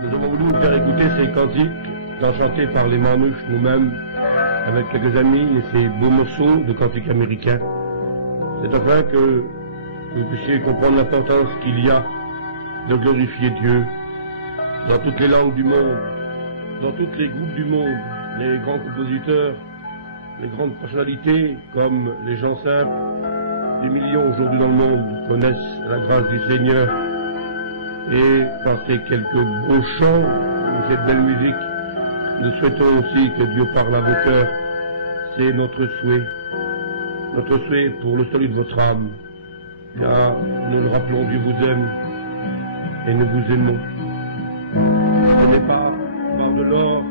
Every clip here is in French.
Nous avons voulu vous faire écouter ces cantiques chantés par les Manouches nous-mêmes, avec quelques amis, et ces beaux morceaux de cantiques américains. C'est afin que vous puissiez comprendre l'importance qu'il y a de glorifier Dieu dans toutes les langues du monde, dans tous les groupes du monde, les grands compositeurs, les grandes personnalités, comme les gens simples. Des millions aujourd'hui dans le monde connaissent la grâce du Seigneur, et par ces quelques beaux chants, cette belle musique, nous souhaitons aussi que Dieu parle à vos cœurs. C'est notre souhait pour le salut de votre âme, car nous le rappelons, Dieu vous aime et nous vous aimons. Ce n'est pas par de l'or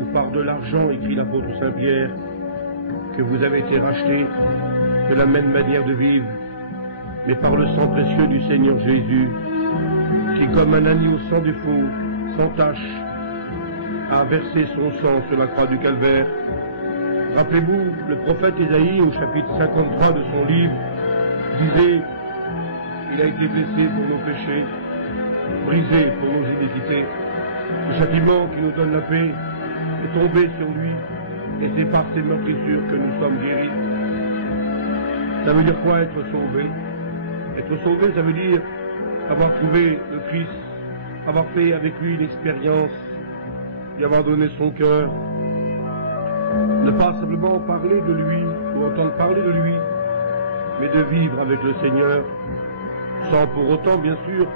ou par de l'argent, écrit l'apôtre Saint-Pierre, que vous avez été rachetés de la même manière de vivre, mais par le sang précieux du Seigneur Jésus, qui comme un agneau sans défaut, sans tache, a versé son sang sur la croix du Calvaire. Rappelez-vous, le prophète Ésaïe, au chapitre 53 de son livre, disait « Il a été blessé pour nos péchés, brisé pour nos iniquités. Le châtiment qui nous donne la paix est tombé sur lui, et c'est par ses meurtrissures que nous sommes guéris. » Ça veut dire quoi, être sauvé? Être sauvé, ça veut dire avoir trouvé le Christ, avoir fait avec lui une expérience, y avoir donné son cœur. Ne pas simplement parler de lui, ou entendre parler de lui, mais de vivre avec le Seigneur, sans pour autant, bien sûr,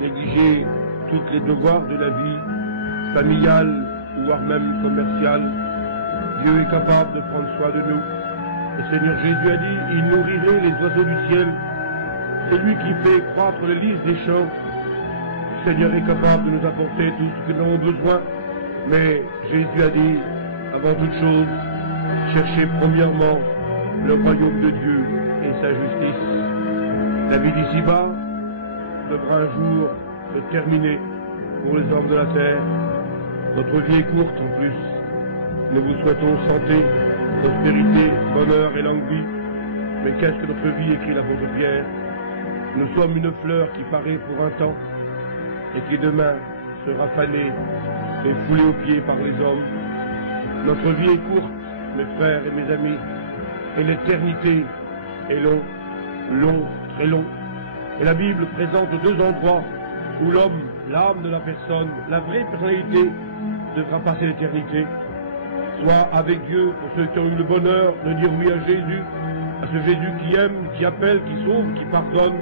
négliger tous les devoirs de la vie, familiale, voire même commerciale. Dieu est capable de prendre soin de nous. Le Seigneur Jésus a dit, il nourrirait les oiseaux du ciel. C'est lui qui fait croître les lys des champs. Le Seigneur est capable de nous apporter tout ce que nous avons besoin. Mais Jésus a dit, avant toute chose, cherchez premièrement le royaume de Dieu et sa justice. La vie d'ici-bas devra un jour se terminer pour les hommes de la terre. Notre vie est courte en plus. Nous vous souhaitons santé, prospérité, bonheur et longue vie. Mais qu'est-ce que notre vie, écrit l'apôtre Pierre? Nous sommes une fleur qui paraît pour un temps et qui demain sera fanée et foulée aux pieds par les hommes. Notre vie est courte, mes frères et mes amis, et l'éternité est long, très long. Et la Bible présente deux endroits où l'homme, l'âme de la personne, la vraie personnalité, devra passer l'éternité. Soit avec Dieu, pour ceux qui ont eu le bonheur de dire oui à Jésus, à ce Jésus qui aime, qui appelle, qui sauve, qui pardonne,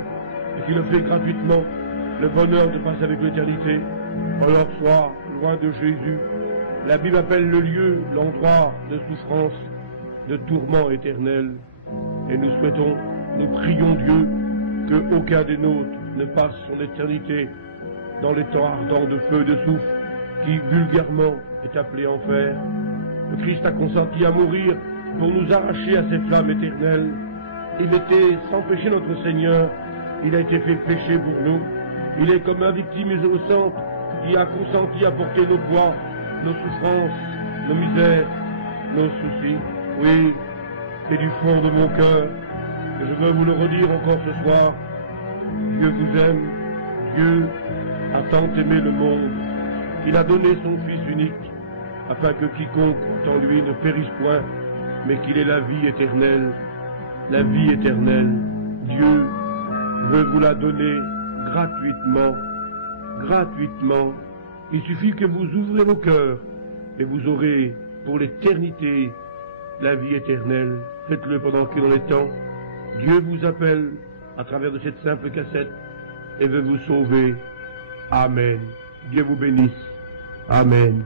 et qui le fait gratuitement, le bonheur de passer avec l'éternité. Alors soit loin de Jésus. La Bible appelle le lieu, l'endroit de souffrance, de tourment éternel. Et nous souhaitons, nous prions Dieu, que aucun des nôtres ne passe son éternité dans les temps ardents de feu et de soufre, qui vulgairement est appelé enfer. Le Christ a consenti à mourir pour nous arracher à ces flammes éternelles. Il était sans péché notre Seigneur, il a été fait péché pour nous. Il est comme une victime innocente qui a consenti à porter nos poids, nos souffrances, nos misères, nos soucis. Oui, c'est du fond de mon cœur que je veux vous le redire encore ce soir. Dieu vous aime, Dieu a tant aimé le monde, il a donné son Fils unique, afin que quiconque en lui ne périsse point, mais qu'il ait la vie éternelle. La vie éternelle, Dieu veut vous la donner gratuitement, gratuitement. Il suffit que vous ouvrez vos cœurs et vous aurez pour l'éternité la vie éternelle. Faites-le pendant qu'il en est temps. Dieu vous appelle à travers de cette simple cassette et veut vous sauver. Amen. Dieu vous bénisse. Amen.